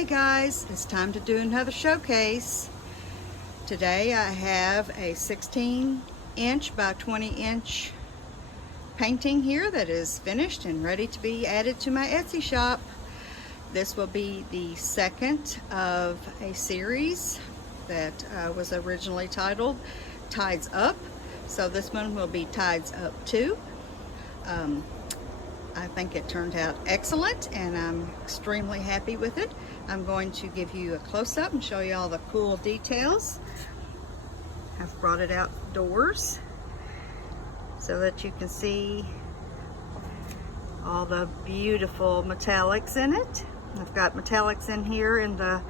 Hey guys, it's time to do another showcase. Today I have a 16-inch by 20-inch painting here that is finished and ready to be added to my Etsy shop. This will be the second of a series that was originally titled Tides Up. So this one will be Tides Up 2. I think it turned out excellent and I'm extremely happy with it. I'm going to give you a close-up and show you all the cool details. I've brought it outdoors so that you can see all the beautiful metallics in it. I've got metallics in here in the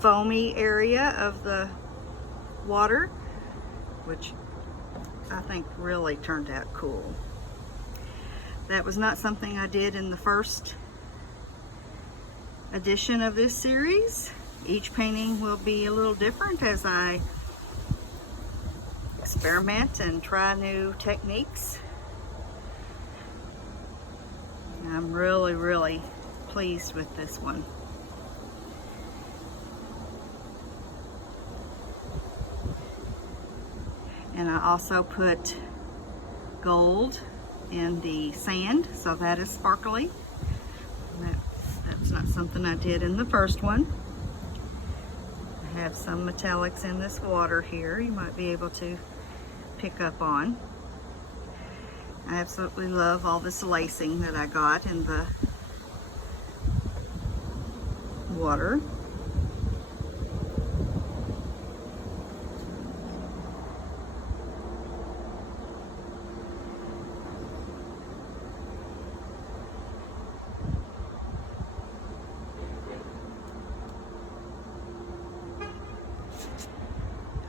foamy area of the water, which I think really turned out cool. That was not something I did in the first edition of this series. Each painting will be a little different as I experiment and try new techniques. I'm really pleased with this one. And I also put gold in the sand, so that is sparkly. That's not something I did in the first one. I have some metallics in this water here you might be able to pick up on. I absolutely love all this lacing that I got in the water.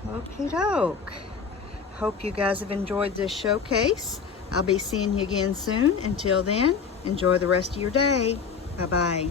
Okie doke. Hope you guys have enjoyed this showcase. I'll be seeing you again soon. Until then, enjoy the rest of your day. Bye-bye.